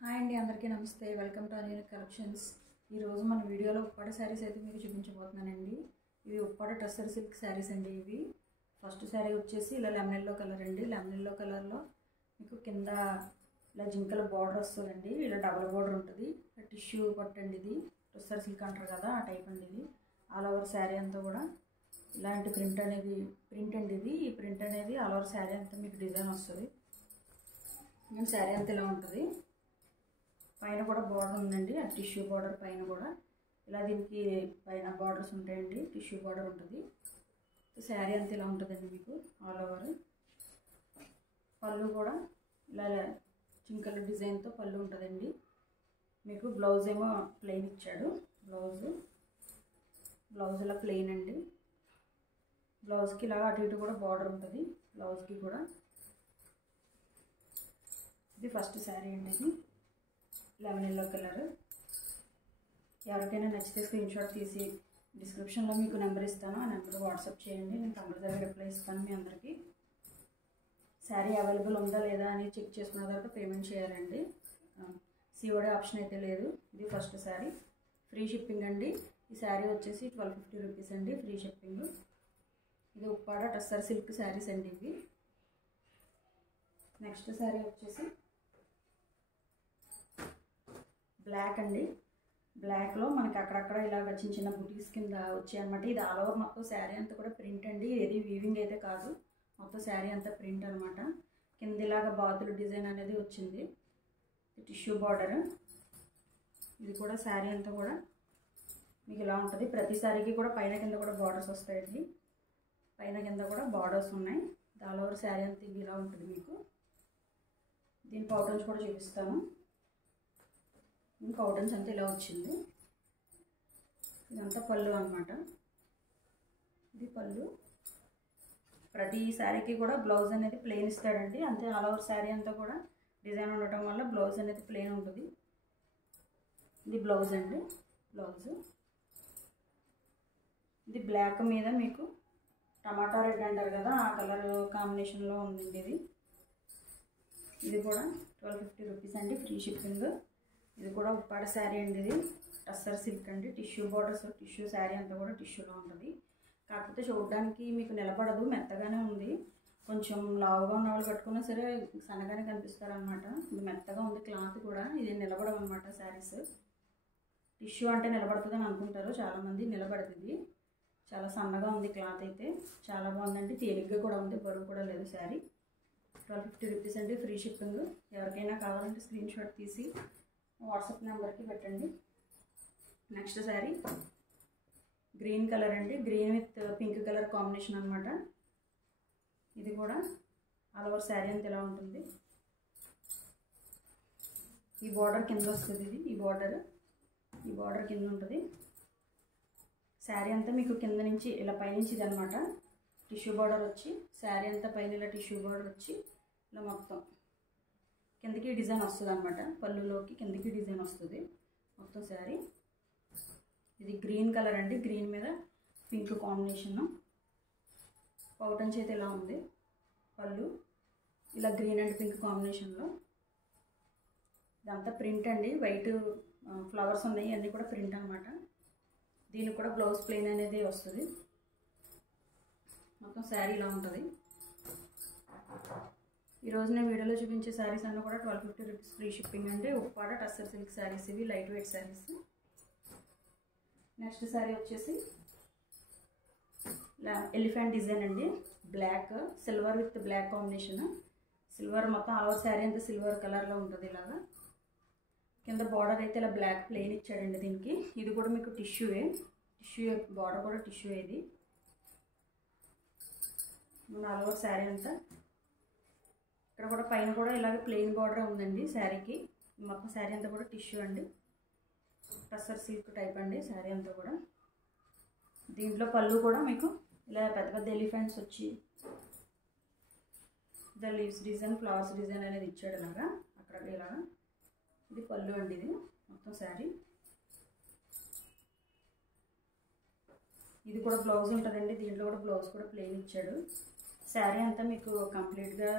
Hi అండి, అందరికీ నమస్తే. Welcome to onion collections. ఈరోజు మన వీడియోలో ఉప్పాడ శారీస్ అయితే మీకు చూపించబోతున్నానండి. ఇవి ఉప్పాడ టస్సర్ సిల్క్ శారీస్ అండి. ఇవి ఫస్ట్ శారీ వచ్చేసి ఇలా లెమన్ ఎల్లో కలర్ అండి. లెమన్ ఎల్లో కలర్లో మీకు కింద ఇలా జింకల బార్డర్ వస్తుందండి. ఇలా డబుల్ బార్డర్ ఉంటుంది. టిష్యూ పట్టండి, ఇది టస్సర్ సిల్క్ అంటారు కదా, ఆ టైప్ అండి. ఇది ఆల్ ఓవర్ శారీ అంతా కూడా ఇలాంటి ప్రింట్ అండి. ఇది ఈ ప్రింట్ అనేది ఆల్ ఓవర్ శారీ అంతా మీకు డిజైన్ వస్తుంది. శారీ అంతా ఇలా ఉంటుంది. పైన కూడా బార్డర్ ఉందండి, ఆ టిష్యూ బార్డర్ పైన కూడా ఇలా దీనికి పైన బార్డర్స్ ఉంటాయండి. టిష్యూ బార్డర్ ఉంటుంది. శారీ అంతా ఇలా ఉంటుందండి మీకు ఆల్ ఓవర్. పళ్ళు కూడా ఇలా చింకల డిజైన్తో పళ్ళు ఉంటుందండి. మీకు బ్లౌజ్ ఏమో ప్లెయిన్ ఇచ్చాడు. బ్లౌజ్ ఇలా ప్లెయిన్ అండి. బ్లౌజ్కి ఇలా అటు ఇటు కూడా బార్డర్ ఉంటుంది. బ్లౌజ్కి కూడా ఇది ఫస్ట్ శారీ అండి. ఇది లెమన్ ఎల్లో కలర్. ఎవరికైనా నచ్చితే స్క్రీన్ షాట్ తీసి డిస్క్రిప్షన్లో మీకు నెంబర్ ఇస్తాను, ఆ నెంబర్ వాట్సాప్ చేయండి. నేను కంపల్సరీ రిప్లై ఇస్తాను మీ అందరికీ. శారీ అవైలబుల్ ఉందా లేదా అని చెక్ చేసుకున్న తర్వాత పేమెంట్ చేయాలండి. సిఓడి ఆప్షన్ అయితే లేదు. ఇది ఫస్ట్ శారీ. ఫ్రీ షిప్పింగ్ అండి. ఈ శారీ వచ్చేసి 1250 రూపీస్ అండి, ఫ్రీ షిప్పింగ్. ఇది ఉప్పాడ టస్సర్ సిల్క్ శారీస్ అండి ఇవి. నెక్స్ట్ శారీ వచ్చేసి బ్లాక్ అండి. బ్లాక్లో మనకి అక్కడక్కడ ఇలాగ చిన్న చిన్న బుటీస్ కింద వచ్చాయన్నమాట. ఇది ఆల్ ఓవర్ మొత్తం శారీ అంతా కూడా ప్రింట్ అండి. ఏది వీవింగ్ అయితే కాదు, మొత్తం శారీ అంతా ప్రింట్ అనమాట. కింద ఇలాగ బాతులు డిజైన్ అనేది వచ్చింది. Tissue border. ఇది కూడా శారీ అంతా కూడా మీకు ఇలా ఉంటుంది. ప్రతి శారీకి కూడా పైన కింద కూడా బార్డర్స్ వస్తాయండి. పైన కింద కూడా బార్డర్స్ ఉన్నాయి. ఆల్ ఓవర్ శారీ అంతా ఇలా ఉంటుంది మీకు. దీని పౌటన్స్ కూడా చూపిస్తాను. పౌటన్స్ అంతా ఇలా వచ్చింది. ఇదంతా పళ్ళు అనమాట. ఇది పళ్ళు. ప్రతి శారీకి కూడా బ్లౌజ్ అనేది ప్లెయిన్ ఇస్తాడండి. అంతే ఆల్ ఓవర్ శారీ అంతా కూడా డిజైన్ ఉండటం వల్ల బ్లౌజ్ అనేది ప్లెయిన్ ఉంటుంది. ఇది బ్లౌజ్ అండి. ఇది బ్లాక్ మీద మీకు టమాటా రెడ్ అంటారు కదా, ఆ కలర్ కాంబినేషన్లో ఉందండి. ఇది కూడా 1250 రూపీస్ అండి, ఫ్రీ షిప్పింగ్. ఇది కూడా ఉప్పాడ శారీ అండి. ఇది టస్సర్ సిల్క్ అండి. టిష్యూ బార్డర్స్, టిష్యూ శారీ అంతా కూడా టిష్యూలో ఉంటుంది. కాకపోతే చూడడానికి మీకు నిలబడదు, మెత్తగానే ఉంది. కొంచెం లావుగా ఉన్న వాళ్ళు కట్టుకున్నా సరే సన్నగానే కనిపిస్తారు అనమాట. ఇది మెత్తగా ఉంది క్లాత్ కూడా. ఇది నిలబడవు అనమాట శారీస్. టిష్యూ అంటే నిలబడుతుందని అనుకుంటారు చాలామంది, నిలబడుతుంది. చాలా సన్నగా ఉంది క్లాత్ అయితే. చాలా బాగుందండి, తేలిగ్గా కూడా ఉంది, బరువు కూడా లేదు శారీ. 1250 రూపీస్ అండి, ఫ్రీ షిప్పింగ్. ఎవరికైనా కావాలంటే స్క్రీన్ షాట్ తీసి వాట్సాప్ నెంబర్కి పెట్టండి. నెక్స్ట్ శారీ గ్రీన్ కలర్ అండి. Green with pink colour combination అనమాట. ఇది కూడా ఆల్ ఓవర్ శారీ అంతా ఇలా ఉంటుంది. ఈ బార్డర్ కింద వస్తుంది. ఇది ఈ బార్డర్ కింద ఉంటుంది. శారీ అంతా మీకు కింద నుంచి ఇలా పైనుంచి ఇది అనమాట. టిష్యూ బార్డర్ వచ్చి శారీ అంతా పైన ఇలా టిష్యూ బార్డర్ వచ్చి ఇలా మొత్తం కిందకి డిజైన్ వస్తుంది అనమాట. పళ్ళులోకి కిందకి డిజైన్ వస్తుంది మొత్తం శారీ. ఇది గ్రీన్ కలర్ అండి. గ్రీన్ మీద పింక్ కాంబినేషన్. పౌటన్స్ అయితే ఇలా ఉంది. పళ్ళు ఇలా గ్రీన్ అండ్ పింక్ కాంబినేషన్లో. ఇదంతా ప్రింట్ అండి. వైట్ ఫ్లవర్స్ ఉన్నాయి, అన్నీ కూడా ప్రింట్ అనమాట. దీనికి కూడా బ్లౌజ్ ప్లెయిన్ అనేది వస్తుంది. మొత్తం శారీ ఇలా ఉంటుంది. ఈరోజు నేను వీడియోలో చూపించే శారీస్ అన్నీ కూడా 1250 రూపీస్, ఫ్రీ షిప్పింగ్ అండి. ఉప్పాడ టస్సర్ సిల్క్ శారీస్ ఇవి, light weight saris. Next sari వచ్చేసి ఎలిఫెంట్ డిజైన్ అండి. Black silver with black combination. Silver మొత్తం ఆల్ ఓవర్ శారీ అంతా సిల్వర్ కలర్లో ఉంటుంది. ఇలాగా కింద బార్డర్ అయితే ఇలా బ్లాక్ ప్లెయిన్ ఇచ్చాడండి దీనికి. ఇది కూడా మీకు టిష్యూ బార్డర్ కూడా టిష్యూ. ఇది ఆల్ ఓవర్ శారీ అంతా. ఇక్కడ కూడా పైన కూడా ఇలాగే ప్లెయిన్ బార్డర్ ఉందండి శారీకి. మొత్తం శారీ అంతా కూడా టిష్యూ అండి. టస్సర్ సిల్క్ టైప్ అండి శారీ అంతా కూడా. దీంట్లో పళ్ళు కూడా మీకు ఇలా పెద్ద పెద్ద ఎలిఫెంట్స్ వచ్చి లీవ్స్ డిజైన్, ఫ్లవర్స్ డిజైన్ అనేది ఇచ్చాడు ఇలాగా అక్కడ ఇలాగా. ఇది పళ్ళు అండి. ఇది మొత్తం శారీ. ఇది కూడా బ్లౌజ్ ఉంటుందండి. దీంట్లో కూడా బ్లౌజ్ కూడా ప్లెయిన్ ఇచ్చాడు. శారీ అంతా మీకు కంప్లీట్గా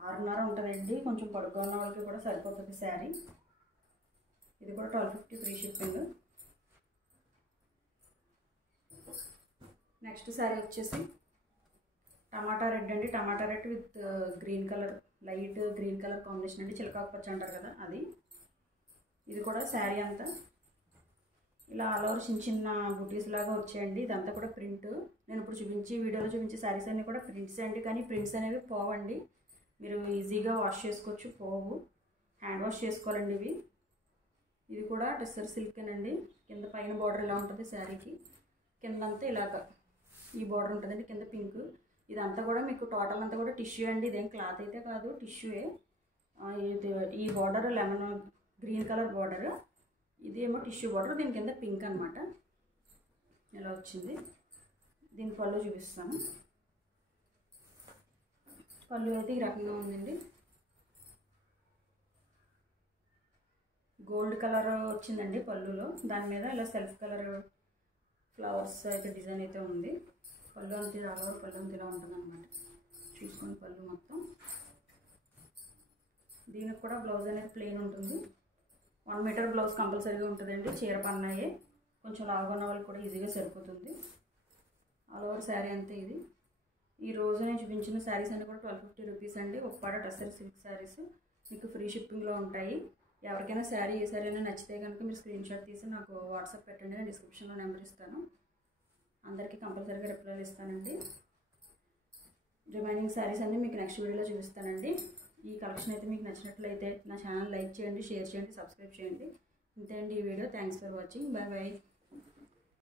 6:30 ఉంటుందండి. కొంచెం పొడుగ్గా ఉన్న వాళ్ళకి కూడా సరిపోతుంది శారీ. ఇది కూడా 1250 ఫ్రీ షిప్పింగ్. నెక్స్ట్ శారీ వచ్చేసి టమాటా రెడ్ అండి. Tomato red with green colour, light green colour combination అండి. చిలకాకు పచ్చ అంటారు కదా అది. ఇది కూడా శారీ అంతా ఇలా ఆల్ ఓవర్ చిన్న చిన్న బుటీస్ లాగా వచ్చాయండి. ఇదంతా కూడా ప్రింట్. నేను ఇప్పుడు వీడియోలో చూపించే శారీస్ అన్నీ కూడా ప్రింట్స్ అండి. కానీ ప్రింట్స్ అనేవి పోవండి, మీరు ఈజీగా వాష్ చేసుకోవచ్చు, పోవు. హ్యాండ్ వాష్ చేసుకోవాలండి ఇవి. ఇది కూడా టెస్సర్ సిల్క్ అండి. కింద పైన బార్డర్ ఇలా ఉంటుంది శారీకి, కిందంతా ఇలాగ ఈ బార్డర్ ఉంటుందండి, కింద పింక్. ఇదంతా కూడా మీకు టోటల్ అంతా కూడా టిష్యూ అండి. ఇదేం క్లాత్ అయితే కాదు, టిష్యూయే. ఈ border lemon green colour border, ఇదేమో టిష్యూ బార్డర్, దీని కింద పింక్ అనమాట. ఇలా వచ్చింది. దీని పళ్ళు చూపిస్తాను. పళ్ళు అయితే ఈ రకంగా ఉందండి. గోల్డ్ కలర్ వచ్చిందండి పళ్ళులో. దాని మీద ఇలా సెల్ఫ్ కలర్ ఫ్లవర్స్ అయితే డిజైన్ అయితే ఉంది. పళ్ళు అంతే రావాలి, పళ్ళు అంతే ఇలా ఉంటుంది అనమాట. చూసుకోండి పళ్ళు మొత్తం. దీనికి కూడా బ్లౌజ్ అనేది ప్లెయిన్ ఉంటుంది. 1 మీటర్ బ్లౌజ్ కంపల్సరీగా ఉంటుందండి. చీర పన్నాయే, కొంచెం లావుగా ఉన్న వాళ్ళకి కూడా ఈజీగా సరిపోతుంది. ఆల్ ఓవర్ శారీ అంతే ఇది. ఈ రోజు నేను చూపించిన శారీస్ అన్నీ కూడా 1250 రూపీస్ అండి. ఉప్పాడ టెస్సర్ సిల్క్ శారీస్ మీకు ఫ్రీ షిప్పింగ్లో ఉంటాయి. ఎవరికైనా శారీ ఏ శారీ అయినా నచ్చితే కనుక మీరు స్క్రీన్ షాట్ తీసి నాకు వాట్సాప్ పెట్టండి. నేను డిస్క్రిప్షన్లో నెంబర్ ఇస్తాను. అందరికీ కంపల్సరీగా రిప్లైలు ఇస్తానండి. రిమైనింగ్ శారీస్ అన్నీ మీకు నెక్స్ట్ వీడియోలో చూపిస్తానండి. ఈ కలెక్షన్ అయితే మీకు నచ్చినట్లయితే నా ఛానల్ లైక్ చేయండి, షేర్ చేయండి, సబ్స్క్రైబ్ చేయండి. ఇంతే అండి ఈ video. Thanks for watching. Bye bye.